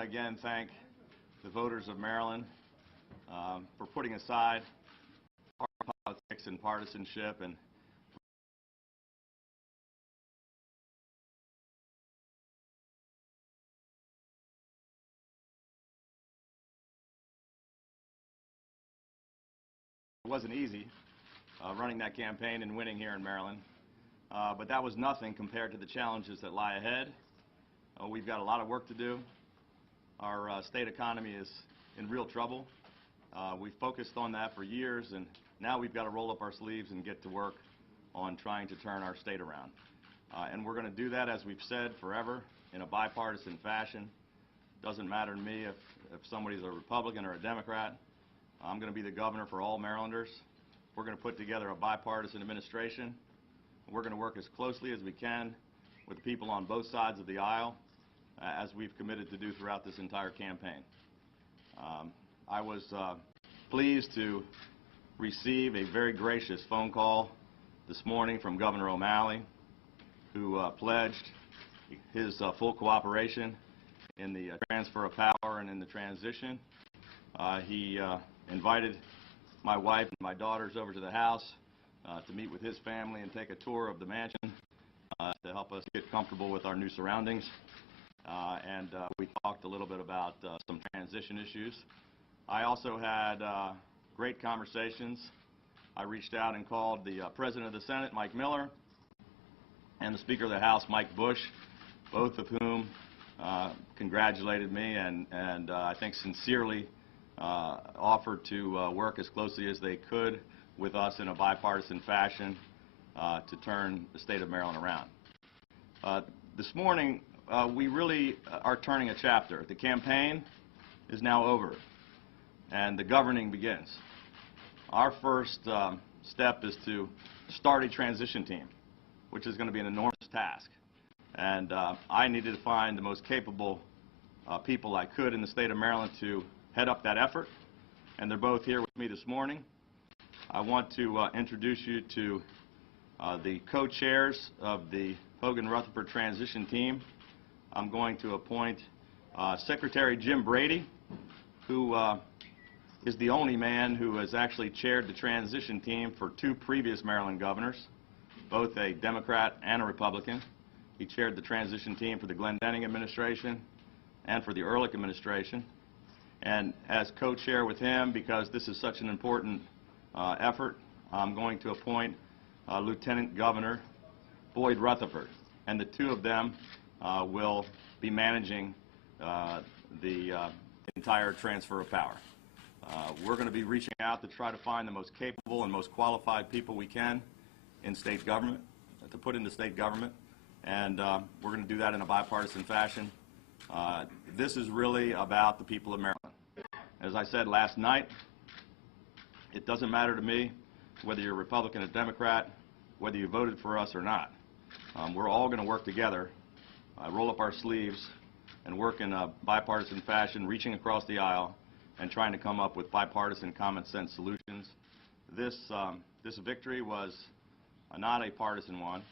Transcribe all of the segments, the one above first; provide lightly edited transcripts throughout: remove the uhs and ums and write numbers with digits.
Again, thank the voters of Maryland for putting aside politics and partisanship and it wasn't easy running that campaign and winning here in Maryland, but that was nothing compared to the challenges that lie ahead. We've got a lot of work to do. Our state economy is in real trouble. We've focused on that for years, and now we've got to roll up our sleeves and get to work on trying to turn our state around. And we're going to do that, as we've said, forever in a bipartisan fashion. Doesn't matter to me if somebody's a Republican or a Democrat. I'm going to be the governor for all Marylanders. We're going to put together a bipartisan administration. We're going to work as closely as we can with the people on both sides of the aisle, as we've committed to do throughout this entire campaign. I was pleased to receive a very gracious phone call this morning from Governor O'Malley, who pledged his full cooperation in the transfer of power and in the transition. He invited my wife and my daughters over to the house to meet with his family and take a tour of the mansion to help us get comfortable with our new surroundings. We talked a little bit about some transition issues. I also had great conversations. I reached out and called the President of the Senate, Mike Miller, and the Speaker of the House, Mike Bush, both of whom congratulated me and I think sincerely offered to work as closely as they could with us in a bipartisan fashion to turn the state of Maryland around. This morning, we really are turning a chapter. The campaign is now over, and the governing begins. Our first step is to start a transition team, which is going to be an enormous task. And I needed to find the most capable people I could in the state of Maryland to head up that effort, and they're both here with me this morning. I want to introduce you to the co-chairs of the Hogan-Rutherford transition team. I'm going to appoint Secretary Jim Brady, who is the only man who has actually chaired the transition team for two previous Maryland governors, both a Democrat and a Republican. He chaired the transition team for the Glendening administration and for the Ehrlich administration. And as co-chair with him, because this is such an important effort, I'm going to appoint Lieutenant Governor Boyd Rutherford. And the two of them will be managing the entire transfer of power. We're going to be reaching out to try to find the most capable and most qualified people we can in state government, to put into state government, and we're going to do that in a bipartisan fashion. This is really about the people of Maryland. As I said last night, it doesn't matter to me whether you're a Republican or Democrat, whether you voted for us or not. We're all going to work together, roll up our sleeves, and work in a bipartisan fashion, reaching across the aisle and trying to come up with bipartisan common sense solutions. This victory was not a partisan one.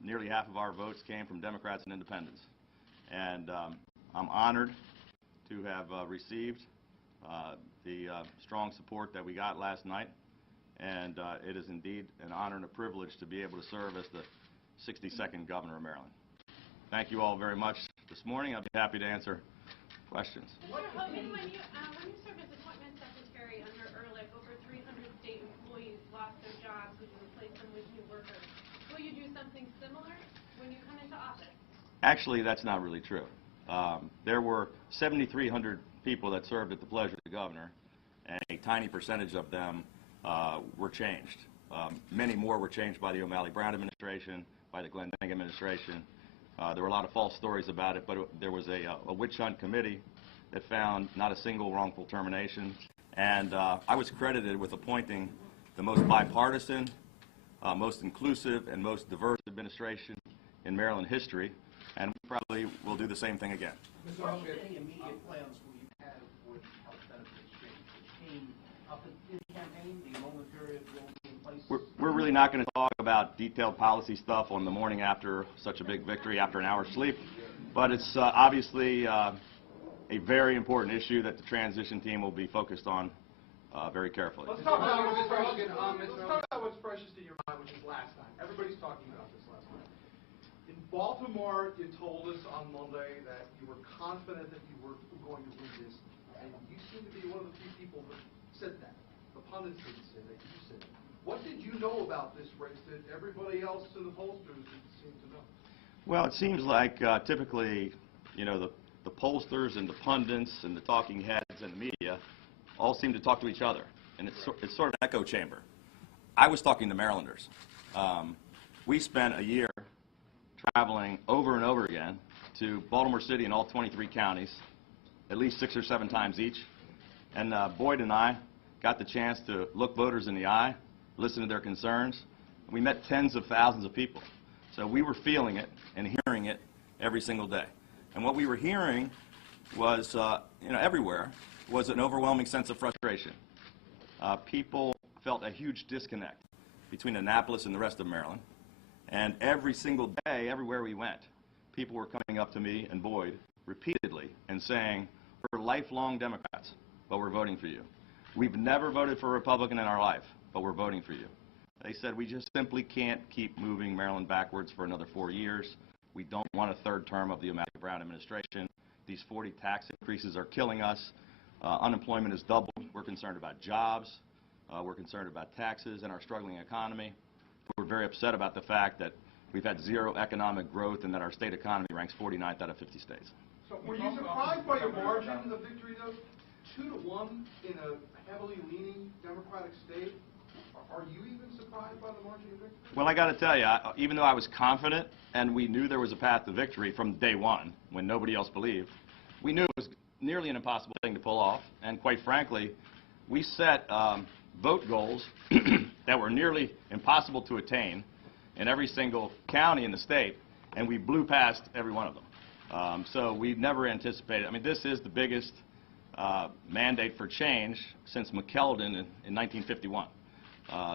Nearly half of our votes came from Democrats and independents. And I'm honored to have received the strong support that we got last night. And it is indeed an honor and a privilege to be able to serve as the 62nd governor of Maryland. Thank you all very much this morning. I'll be happy to answer questions. Mr. Hogan, when you served as appointment secretary under Ehrlich, over 300 state employees lost their jobs and you replaced them with new workers. Will you do something similar when you come into office? Actually, that's not really true. There were 7,300 people that served at the pleasure of the governor, and a tiny percentage of them were changed. Many more were changed by the O'Malley-Brown administration, by the Glendening administration. There were a lot of false stories about it, but there was a witch hunt committee that found not a single wrongful termination. And I was credited with appointing the most bipartisan, most inclusive, and most diverse administration in Maryland history, and we probably will do the same thing again. Mr. Hogan, any immediate plans will you have for the health benefit exchange? It came up in the campaign, the enrollment period will be in place? We're really not going to talk about detailed policy stuff on the morning after such a big victory, after an hour's sleep. But it's obviously a very important issue that the transition team will be focused on very carefully. Let's talk about what's freshest. Let's talk about what's freshest in your mind, which is last night. Everybody's talking about this last night. In Baltimore, you told us on Monday that you were confident that you were going to win this, and you seem to be one of the few people that said that. The pundits didn't say that, you said it. What did you know about this race that everybody else in the pollsters didn't seem to know? Well, it seems like typically, you know, the pollsters and the pundits and the talking heads and the media all seem to talk to each other, and it's sort of an echo chamber. I was talking to Marylanders. We spent a year traveling over and over again to Baltimore City and all 23 counties, at least 6 or 7 times each, and Boyd and I got the chance to look voters in the eye, listen to their concerns. We met tens of thousands of people, so we were feeling it and hearing it every single day. And what we were hearing was, everywhere, was an overwhelming sense of frustration. People felt a huge disconnect between Annapolis and the rest of Maryland. And every single day, everywhere we went, people were coming up to me and Boyd repeatedly and saying, we're lifelong Democrats, but we're voting for you. We've never voted for a Republican in our life, but we're voting for you. They said, we just simply can't keep moving Maryland backwards for another 4 years. We don't want a third term of the O'Malley Brown administration. These 40 tax increases are killing us. Unemployment has doubled. We're concerned about jobs. We're concerned about taxes and our struggling economy. We're very upset about the fact that we've had zero economic growth and that our state economy ranks 49th out of 50 states. So were you surprised by your margin of victory, though? 2-1 in a heavily leaning Democratic state? Are you even surprised by the margin of victory? Well, I got to tell you, even though I was confident and we knew there was a path to victory from day one when nobody else believed, we knew it was nearly an impossible thing to pull off. And quite frankly, we set vote goals that were nearly impossible to attain in every single county in the state, and we blew past every one of them. So we never anticipated. I mean, this is the biggest mandate for change since McKeldin in 1951,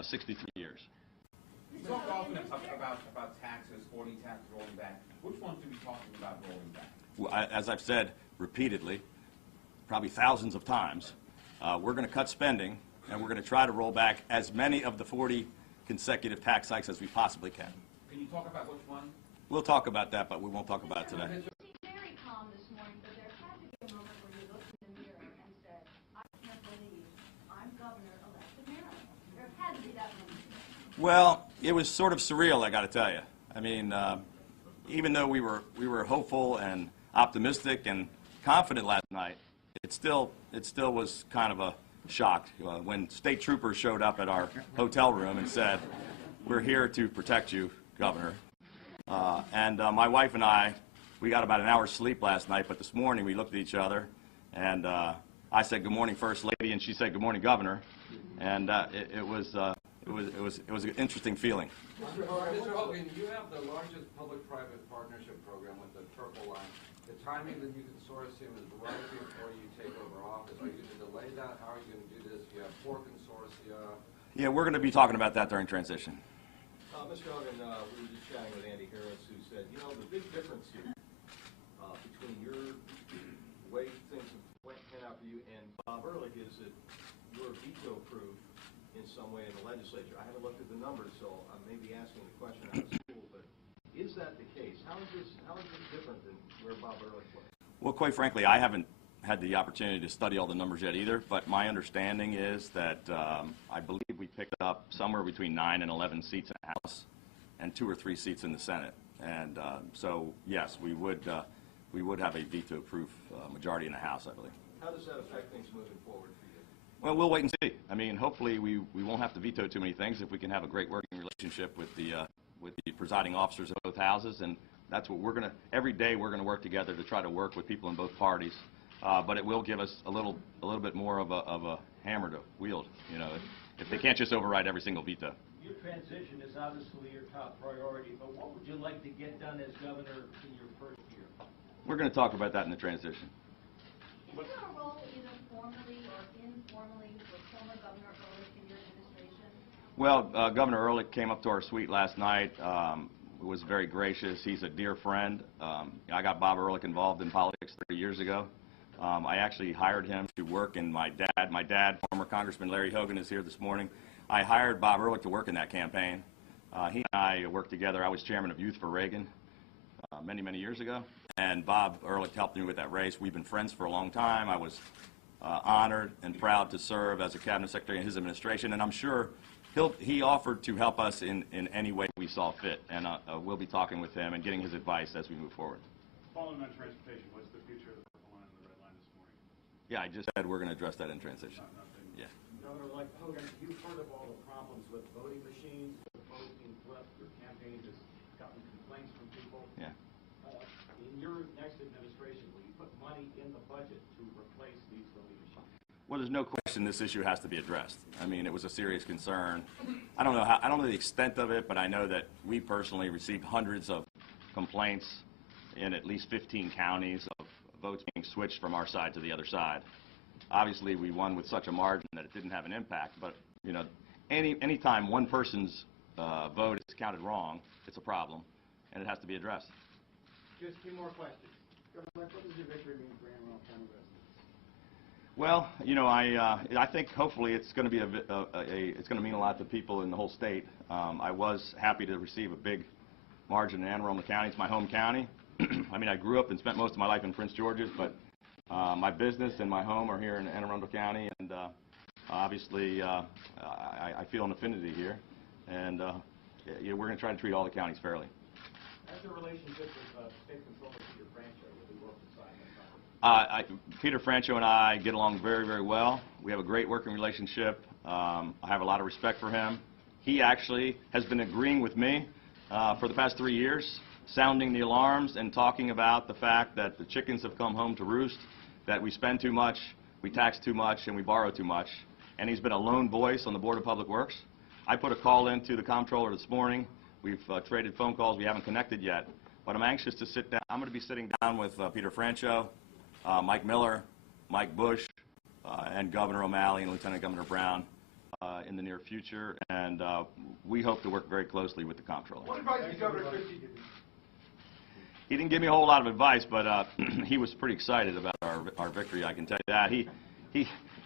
63 years. You talk often about taxes, 40 taxes rolling back. Which ones are we talking about rolling back? Well, as I've said repeatedly, probably thousands of times, we're going to cut spending, and we're going to try to roll back as many of the 40 consecutive tax hikes as we possibly can. Can you talk about which one? We'll talk about that, but we won't talk about it today. You seemed very calm this morning, but there had to be a moment where you looked in the mirror and said, I can't believe I'm governor-elect of Maryland. There had to be that moment. Well, it was sort of surreal, I got to tell you. I mean, even though we were hopeful and optimistic and confident last night, it still was kind of a shock when state troopers showed up at our hotel room and said, we're here to protect you, Governor. And my wife and I, we got about an hour's sleep last night, but this morning we looked at each other, and I said, good morning, First Lady, and she said, good morning, Governor. And it was an interesting feeling. Mr. Hogan, you have the largest public-private partnership program with the Purple Line. The timing of the new consortium is right before you take over office. Are you going to delay that? How are you going to do this? You have 4 consortia. Yeah, we're going to be talking about that during transition. Mr. Hogan, we were just chatting with Andy Harris, who said, you know, the big difference here between your way things have panned out for you and Bob Ehrlich is that you're veto-proof in some way in the legislature. I haven't looked at the numbers, so I may be asking the question out of school, but is that the case? How is this different than where Bob Ehrlich was? Well, quite frankly, I haven't had the opportunity to study all the numbers yet either, but my understanding is that I believe we picked up somewhere between 9 and 11 seats in the House and 2 or 3 seats in the Senate. And so, yes, we would have a veto-proof majority in the House, I believe. How does that affect things moving forward for you? Well, we'll wait and see. I mean, hopefully we won't have to veto too many things if we can have a great working relationship with the presiding officers of both houses, and that's what we're going to, every day we're going to work together to try to work with people in both parties. But it will give us a little bit more of a hammer to wield, you know, if they can't just override every single veto. Your transition is obviously your top priority, but what would you like to get done as governor in your first year? We're going to talk about that in the transition. Is there a role either formally or informally for former Governor Ehrlich in your administration? Well, Governor Ehrlich came up to our suite last night. was very gracious. He's a dear friend. I got Bob Ehrlich involved in politics 30 years ago. I actually hired him to work in my dad, former Congressman Larry Hogan, is here this morning. I hired Bob Ehrlich to work in that campaign. He and I worked together. I was chairman of Youth for Reagan many, many years ago, and Bob Ehrlich helped me with that race. We've been friends for a long time. I was honored and proud to serve as a cabinet secretary in his administration, and I'm sure he offered to help us in any way we saw fit, and we'll be talking with him and getting his advice as we move forward. Following on transportation, what's the future of the Purple Line and the Red Line this morning? Yeah, I just said we're going to address that in transition. Yeah. Governor, like Hogan, you've heard of all the problems with voting machines, the votes being flipped, your campaign has gotten complaints from people. Yeah. In your next administration, will you put money in the budget to replace these voting machines? Well, there's no question this issue has to be addressed. I mean, it was a serious concern. I don't know the extent of it, but I know that we personally received hundreds of complaints in at least 15 counties of votes being switched from our side to the other side. Obviously, we won with such a margin that it didn't have an impact, but, you know, any time one person's vote is counted wrong, it's a problem, and it has to be addressed. Just two more questions. Governor, what does your victory mean for Anne Arundel County residents? Well, you know, I think hopefully it's going to be it's going to mean a lot to people in the whole state. I was happy to receive a big margin in Anne Arundel County. It's my home county. I mean, I grew up and spent most of my life in Prince George's, but my business and my home are here in Anne Arundel County, and obviously I feel an affinity here, and yeah, we're going to try to treat all the counties fairly. How's your relationship with State Controller Peter Franchot? Will he work beside my side? Peter Franchot and I get along very, very well. We have a great working relationship. I have a lot of respect for him. He actually has been agreeing with me for the past 3 years, sounding the alarms and talking about the fact that the chickens have come home to roost, that we spend too much, we tax too much, and we borrow too much. And he's been a lone voice on the Board of Public Works. I put a call into the comptroller this morning. We've traded phone calls. We haven't connected yet. But I'm anxious to sit down. I'm going to be sitting down with Peter Franchot, Mike Miller, Mike Bush, and Governor O'Malley and Lieutenant Governor Brown in the near future. And we hope to work very closely with the comptroller. What advice did Governor Christie give you? He didn't give me a whole lot of advice, but he was pretty excited about our victory, I can tell you that.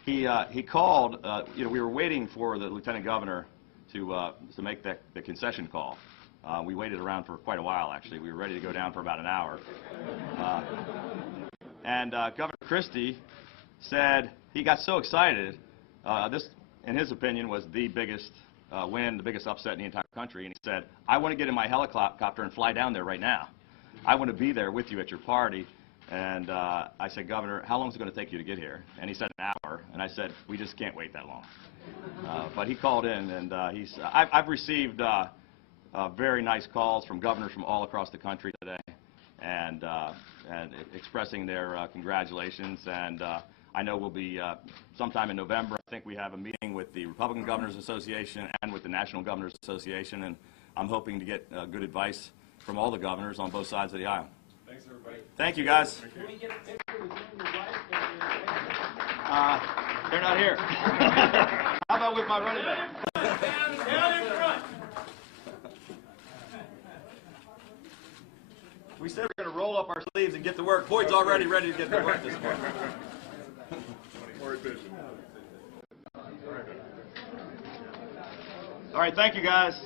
He called, you know, we were waiting for the Lieutenant Governor to make the concession call. We waited around for quite a while, actually. We were ready to go down for about an hour. And Governor Christie said he got so excited. This, in his opinion, was the biggest win, the biggest upset in the entire country. And he said, I want to get in my helicopter and fly down there right now. I want to be there with you at your party. And I said, Governor, how long is it going to take you to get here? And he said an hour. And I said, we just can't wait that long. But he called in, and I've received very nice calls from governors from all across the country today, and expressing their congratulations. And I know we'll be sometime in November. I think we have a meeting with the Republican Governors Association and with the National Governors Association, and I'm hoping to get good advice from all the governors on both sides of the aisle. Thanks, everybody. Thank you, guys. Can we get a picture with you and your wife? They're not here. How about with my running back? Down in front. We said we're going to roll up our sleeves and get to work. Boyd's already ready to get to work this morning. More efficient. All right, thank you, guys.